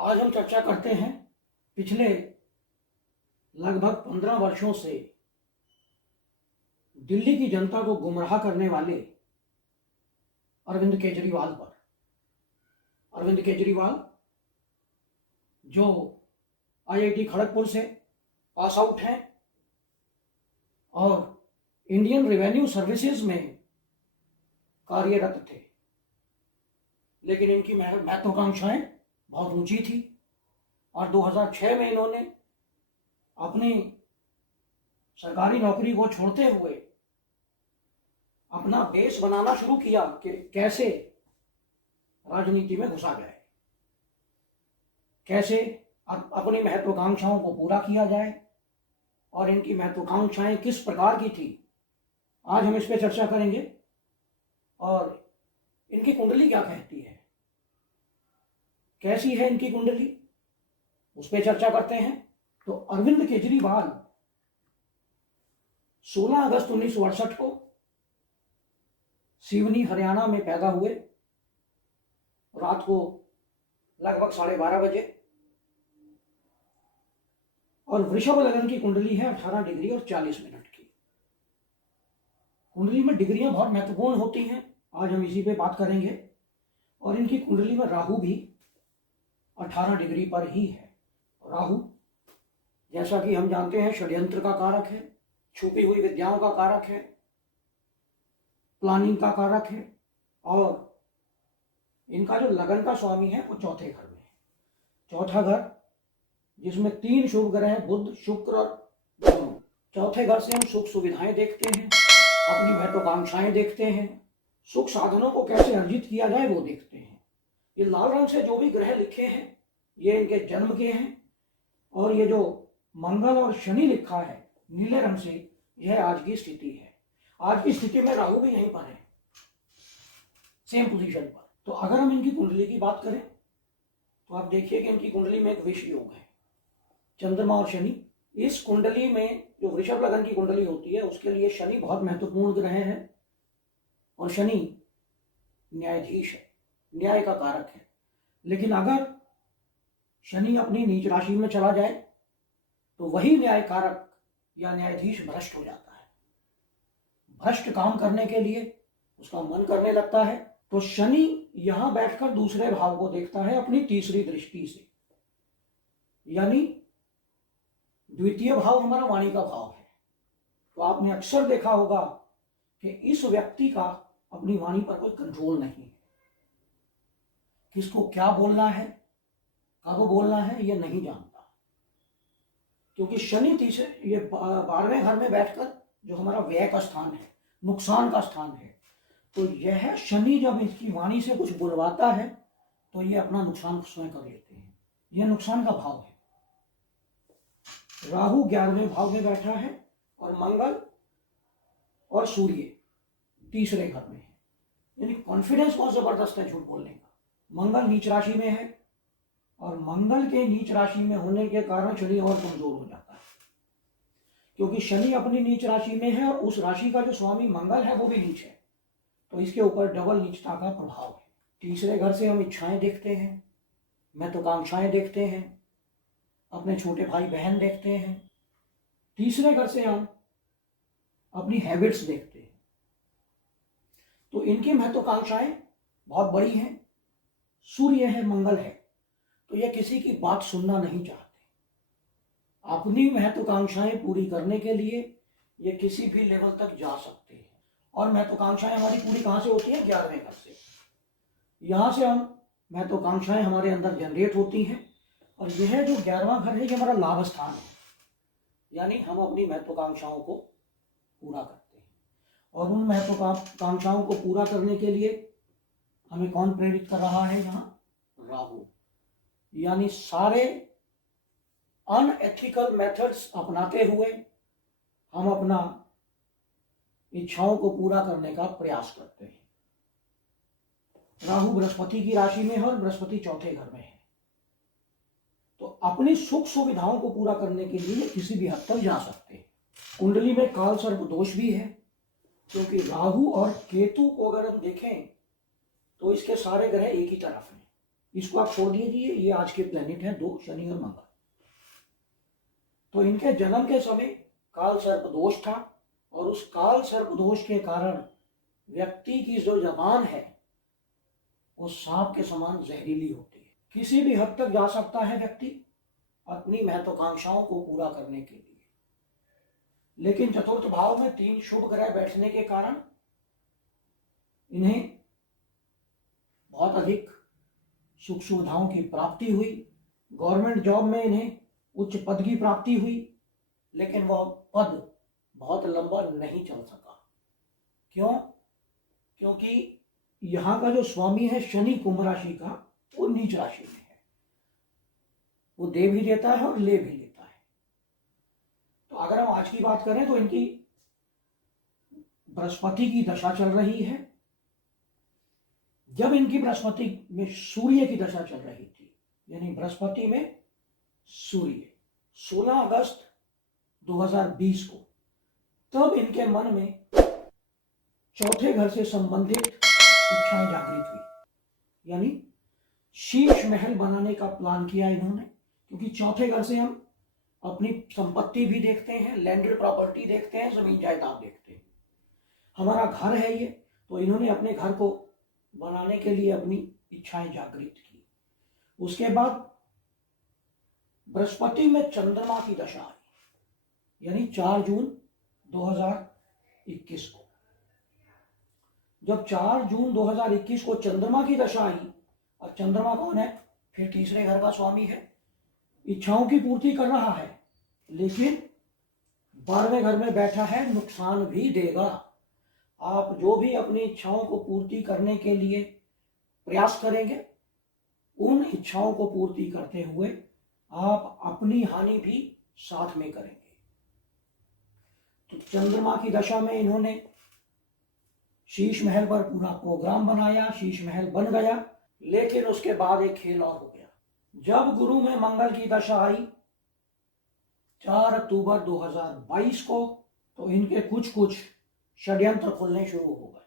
आज हम चर्चा करते हैं पिछले लगभग 15 वर्षों से दिल्ली की जनता को गुमराह करने वाले अरविंद केजरीवाल पर। अरविंद केजरीवाल जो आईआईटी खड़गपुर से पास आउट हैं और इंडियन रेवेन्यू सर्विसेज में कार्यरत थे, लेकिन इनकी महत्वाकांक्षाएं बहुत ऊंची थी और 2006 में इन्होंने अपनी सरकारी नौकरी को छोड़ते हुए अपना बेस बनाना शुरू किया कि कैसे राजनीति में घुसा जाए, कैसे अपनी महत्वाकांक्षाओं को पूरा किया जाए और इनकी महत्वाकांक्षाएं किस प्रकार की थी। आज हम इस पर चर्चा करेंगे और इनकी कुंडली क्या कहती है, कैसी है इनकी कुंडली, उस पर चर्चा करते हैं। तो अरविंद केजरीवाल 16 अगस्त 1968 को सिवनी हरियाणा में पैदा हुए, रात को लगभग 12:30 बजे, और वृषभ लग्न की कुंडली है 18 डिग्री और 40 मिनट की। कुंडली में डिग्रियां बहुत महत्वपूर्ण होती हैं, आज हम इसी पे बात करेंगे। और इनकी कुंडली में राहु भी 18 डिग्री पर ही है। राहु जैसा कि हम जानते हैं षड्यंत्र का कारक है, छुपी हुई विद्याओं का कारक है, प्लानिंग का कारक है, और इनका जो लगन का स्वामी है वो चौथे घर में है। चौथा घर जिसमें 3 शुभ ग्रह हैं, बुध शुक्र और गुरु। चौथे घर से हम सुख सुविधाएं देखते हैं, अपनी महत्वाकांक्षाएं देखते हैं, सुख साधनों को कैसे अर्जित किया जाए वो देखते हैं। ये लाल रंग से जो भी ग्रह लिखे हैं ये इनके जन्म के हैं, और ये जो मंगल और शनि लिखा है नीले रंग से, यह आज की स्थिति है। आज की स्थिति में राहु भी यहीं पर है, सेम पोजीशन पर। तो अगर हम इनकी कुंडली की बात करें तो आप देखिए कि इनकी कुंडली में एक विष योग है, चंद्रमा और शनि। इस कुंडली में जो वृषभ लगन की कुंडली होती है उसके लिए शनि बहुत महत्वपूर्ण ग्रह है, और शनि न्यायाधीश है, न्याय का कारक है। लेकिन अगर शनि अपनी नीच राशि में चला जाए तो वही न्याय कारक या न्यायाधीश भ्रष्ट हो जाता है। भ्रष्ट काम करने के लिए उसका मन करने लगता है। तो शनि यहां बैठकर दूसरे भाव को देखता है अपनी तीसरी दृष्टि से, यानी द्वितीय भाव हमारा वाणी का भाव है। तो आपने अक्सर देखा होगा कि इस व्यक्ति का अपनी वाणी पर कोई कंट्रोल नहीं है, किसको क्या बोलना है, कब बोलना है, ये नहीं जानता, क्योंकि शनि तीसरे ये 12वें घर में बैठकर जो हमारा व्यय का स्थान है, नुकसान का स्थान है, तो यह शनि जब इसकी वाणी से कुछ बुलवाता है तो ये अपना नुकसान स्वयं कर लेते हैं। यह नुकसान का भाव है। राहु 11वें भाव में बैठा है और मंगल और सूर्य तीसरे घर में है, यानी कॉन्फिडेंस बहुत जबरदस्त है झूठ बोलने का। मंगल नीच राशि में है और मंगल के नीच राशि में होने के कारण शनि और कमजोर हो जाता है, क्योंकि शनि अपनी नीच राशि में है और उस राशि का जो स्वामी मंगल है वो भी नीच है, तो इसके ऊपर डबल नीचता का प्रभाव है। तीसरे घर से हम इच्छाएं देखते हैं, महत्वाकांक्षाएं देखते हैं, अपने छोटे भाई बहन देखते हैं। तीसरे घर से हम अपनी हैबिट्स देखते हैं। तो इनकी महत्वाकांक्षाएं बहुत बड़ी हैं। सूर्य है, मंगल है, तो ये किसी की बात सुनना नहीं चाहते। अपनी महत्वाकांक्षाएं पूरी करने के लिए ये किसी भी लेवल तक जा सकते हैं। और महत्वाकांक्षाएं हमारी पूरी कहां से होती है? 11वें घर से। यहां से हम महत्वाकांक्षाएं हमारे अंदर जनरेट होती हैं, और यह जो 11वां घर है ये हमारा लाभ स्थान है, यानी हम अपनी महत्वाकांक्षाओं को पूरा करते हैं। और उन महत्वाकांक्षाओं को पूरा करने के लिए हमें कौन प्रेरित कर रहा है? यहाँ राहु। यानी सारे अनएथिकल मेथड्स अपनाते हुए हम अपना इच्छाओं को पूरा करने का प्रयास करते हैं। राहु बृहस्पति की राशि में है और बृहस्पति चौथे घर में है, तो अपनी सुख सुविधाओं को पूरा करने के लिए किसी भी हद तक जा सकते हैं। कुंडली में काल सर्प दोष भी है, क्योंकि राहु और केतु को अगर हम देखें तो इसके सारे ग्रह एक ही तरफ हैं, इसको आप छोड़ दीजिए, ये आज के प्लेनेट हैं दो, शनि और मंगल। तो इनके जन्म के समय काल सर्प दोष था, और उस काल सर्प दोष के कारण व्यक्ति की जो जबान है वो सांप के समान जहरीली होती है। किसी भी हद तक जा सकता है व्यक्ति अपनी महत्वाकांक्षाओं को पूरा करने के लिए, लेकिन चतुर्थ भाव में 3 शुभ ग्रह बैठने के कारण इन्हें बहुत अधिक सुख सुविधाओं की प्राप्ति हुई। गवर्नमेंट जॉब में इन्हें उच्च पद की प्राप्ति हुई, लेकिन वह पद बहुत लंबा नहीं चल सका। क्यों? क्योंकि यहाँ का जो स्वामी है शनि कुंभ राशि का, वो नीच राशि में है। वो दे भी देता है और ले भी लेता है। तो अगर हम आज की बात करें तो इनकी बृहस्पति की दशा चल रही है। जब इनकी बृहस्पति में सूर्य की दशा चल रही थी, यानी बृहस्पति में सूर्य 16 अगस्त 2020 को, तब इनके मन में चौथे घर से संबंधित इच्छाएं जागृत हुई, यानी शीश महल बनाने का प्लान किया इन्होंने। क्योंकि चौथे घर से हम अपनी संपत्ति भी देखते हैं, लैंडेड प्रॉपर्टी देखते हैं, जमीन जायदाद देखते हैं। हमारा घर है ये, तो इन्होंने अपने घर को बनाने के लिए अपनी इच्छाएं जागृत की। उसके बाद बृहस्पति में चंद्रमा की दशा आई, यानी 4 जून 2021 को। जब 4 जून 2021 को चंद्रमा की दशा आई, और चंद्रमा कौन है? फिर तीसरे घर का स्वामी है, इच्छाओं की पूर्ति कर रहा है, लेकिन 12वें घर में बैठा है, नुकसान भी देगा। आप जो भी अपनी इच्छाओं को पूर्ति करने के लिए प्रयास करेंगे, उन इच्छाओं को पूर्ति करते हुए आप अपनी हानि भी साथ में करेंगे। तो चंद्रमा की दशा में इन्होंने शीश महल पर पूरा प्रोग्राम बनाया, शीश महल बन गया, लेकिन उसके बाद एक खेल और हो गया। जब गुरु में मंगल की दशा आई 4 अक्टूबर 2022 को, तो इनके कुछ षड्यंत्र खुलने शुरू हो गए।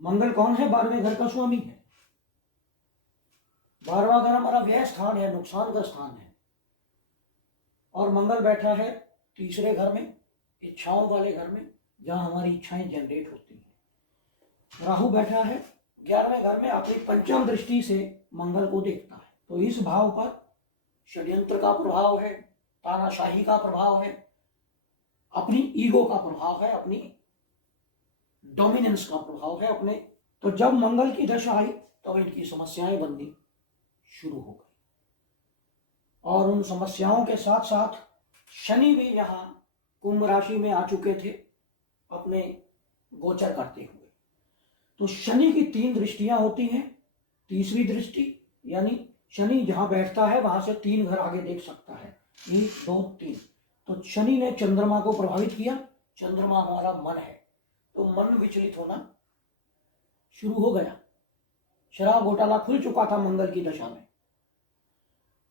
मंगल कौन है? 12वें घर का स्वामी है। 12वां घर हमारा व्यय स्थान है, नुकसान का स्थान है, और मंगल बैठा है तीसरे घर में, इच्छाओं वाले घर में, जहां हमारी इच्छाएं जनरेट होती हैं। राहु बैठा है 11वें घर में, अपनी पंचम दृष्टि से मंगल को देखता है। तो इस भाव पर षड्यंत्र का प्रभाव है, तानाशाही का प्रभाव है, अपनी ईगो का प्रभाव है, अपनी डोमिनेंस का प्रभाव है अपने। तो जब मंगल की दशा आई, तब इनकी समस्याएं बननी शुरू हो गई, और उन समस्याओं के साथ साथ शनि भी यहाँ कुंभ राशि में आ चुके थे अपने गोचर करते हुए। तो शनि की 3 दृष्टियां होती हैं। तीसरी दृष्टि, यानी शनि जहां बैठता है वहां से 3 घर आगे देख सकता है, 1 2 3। तो शनि ने चंद्रमा को प्रभावित किया। चंद्रमा हमारा मन है, तो मन विचलित होना शुरू हो गया। शराब घोटाला खुल चुका था मंगल की दशा में।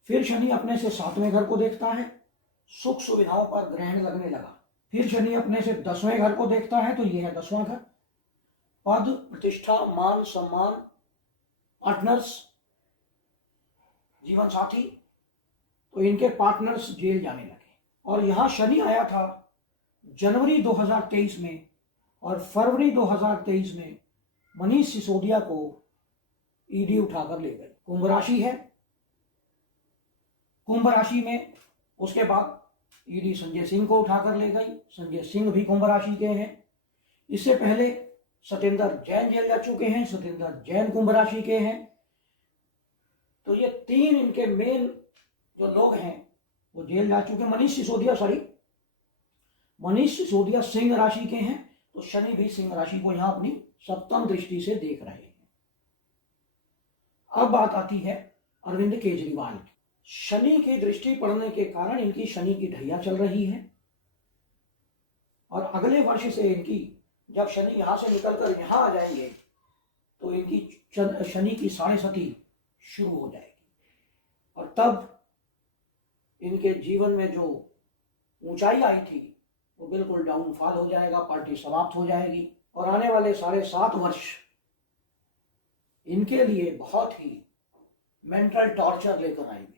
फिर शनि अपने से 7वें घर को देखता है, सुख सुविधाओं पर ग्रहण लगने लगा। फिर शनि अपने से 10वें घर को देखता है, तो यह है 10वां घर। पद, प्रतिष्ठा, मान सम्मान, पार्टनर्स, जीवन साथी, तो इनके पार्टनर्स जेल जाने लगे। और यहां शनि आया था जनवरी 2023 में, और फरवरी 2023 में मनीष सिसोदिया को ईडी उठाकर ले गई। कुंभ राशि है, कुंभ राशि में उसके बाद ईडी संजय सिंह को उठाकर ले गई। संजय सिंह भी कुंभ राशि के हैं। इससे पहले सत्येंद्र जैन जेल जा चुके हैं, सत्येंद्र जैन कुंभ राशि के हैं। तो ये 3 इनके मेन जो लोग हैं वो जेल जा चुके हैं। मनीष सिसोदिया सिंह राशि के हैं, तो शनि भी सिंह राशि को यहां अपनी 7वीं दृष्टि से देख रहे हैं। अब बात आती है अरविंद केजरीवाल की। शनि की दृष्टि पड़ने के कारण इनकी शनि की ढैया चल रही है, और अगले वर्ष से इनकी, जब शनि यहां से निकलकर यहां आ जाएंगे, तो इनकी शनि की 7.5 शुरू हो जाएगी, और तब इनके जीवन में जो ऊंचाई आई थी वो बिल्कुल डाउनफॉल हो जाएगा, पार्टी समाप्त हो जाएगी। और आने वाले 7.5 वर्ष इनके लिए बहुत ही मेंटल टॉर्चर लेकर आएंगे,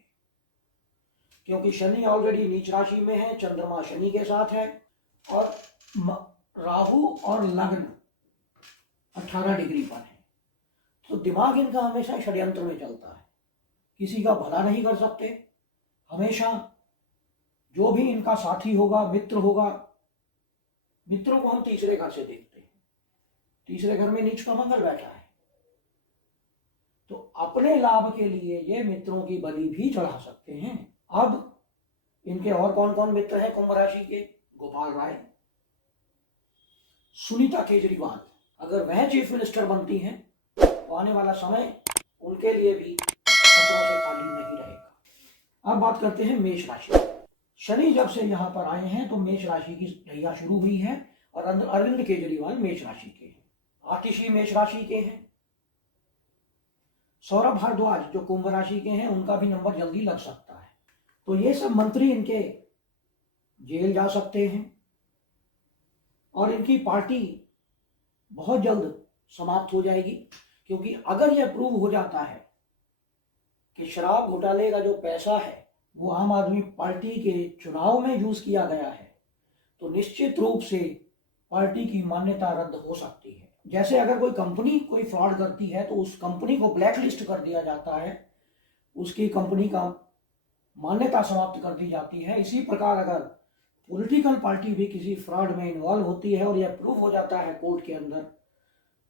क्योंकि शनि ऑलरेडी नीच राशि में है, चंद्रमा शनि के साथ है, और राहु और लग्न 18 डिग्री पर है। तो दिमाग इनका हमेशा षड्यंत्र में चलता है, किसी का भला नहीं कर सकते। हमेशा जो भी इनका साथी होगा, मित्र होगा, मित्रों को हम तीसरे घर से देखते हैं, तीसरे घर में नीच का मंगल बैठा है, तो अपने लाभ के लिए ये मित्रों की बलि भी चढ़ा सकते हैं। अब इनके और कौन कौन मित्र हैं कुंभ राशि के? गोपाल राय, सुनीता केजरीवाल, अगर वह चीफ मिनिस्टर बनती हैं तो आने वाला समय उनके लिए भी खतरों से खाली नहीं रहेगा। अब बात करते हैं मेष राशि। शनि जब से यहाँ पर आए हैं तो मेष राशि की ढैया शुरू हुई है, और अरविंद केजरीवाल मेष राशि के हैं, आतिशी मेष राशि के हैं, सौरभ भारद्वाज जो कुंभ राशि के हैं उनका भी नंबर जल्दी लग सकता है। तो ये सब मंत्री इनके जेल जा सकते हैं, और इनकी पार्टी बहुत जल्द समाप्त हो जाएगी, क्योंकि अगर यह प्रूव हो जाता है कि शराब घोटाले का जो पैसा है वो आम आदमी पार्टी के चुनाव में यूज किया गया है, तो निश्चित रूप से पार्टी की मान्यता रद्द हो सकती है। जैसे अगर कोई कंपनी कोई फ्रॉड करती है तो उस कंपनी को ब्लैक लिस्ट कर दिया जाता है, उसकी कंपनी का मान्यता समाप्त कर दी जाती है, इसी प्रकार अगर पॉलिटिकल पार्टी भी किसी फ्रॉड में इन्वॉल्व होती है और यह प्रूव हो जाता है कोर्ट के अंदर,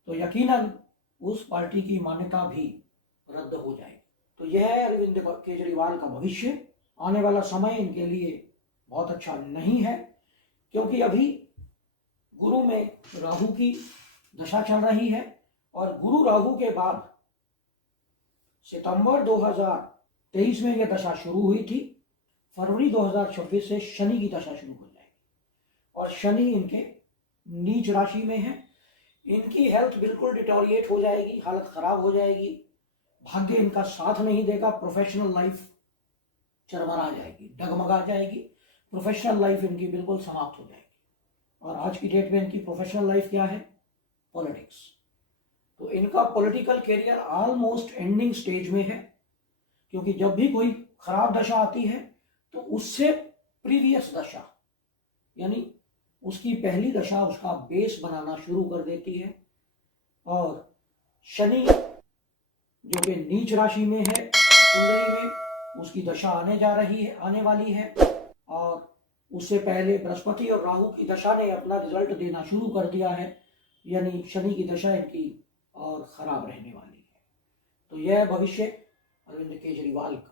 तो यकीनन उस पार्टी की मान्यता भी रद्द हो जाएगी। तो यह है अरविंद केजरीवाल का भविष्य। आने वाला समय इनके लिए बहुत अच्छा नहीं है, क्योंकि अभी गुरु में राहु की दशा चल रही है, और गुरु राहु के बाद सितंबर 2023 में यह दशा शुरू हुई थी, फरवरी 2026 से शनि की दशा शुरू हो जाएगी, और शनि इनके नीच राशि में है। इनकी हेल्थ बिल्कुल डिटोरिएट हो जाएगी, हालत खराब हो जाएगी, भाग्य इनका साथ नहीं देगा, प्रोफेशनल लाइफ चरमरा जाएगी, डगमगा जाएगी, प्रोफेशनल लाइफ इनकी बिल्कुल समाप्त हो जाएगी। और आज की डेट में इनकी प्रोफेशनल लाइफ क्या है? पॉलिटिक्स। तो इनका political career almost ending stage में है, क्योंकि जब भी कोई खराब दशा आती है तो उससे प्रीवियस दशा, यानी उसकी पहली दशा उसका बेस बनाना शुरू कर देती है। और शनि जो कि नीच राशि में है कुंडली में, उसकी दशा आने वाली है, और उससे पहले बृहस्पति और राहु की दशा ने अपना रिजल्ट देना शुरू कर दिया है, यानी शनि की दशा इनकी और खराब रहने वाली है। तो यह भविष्य अरविंद केजरीवाल का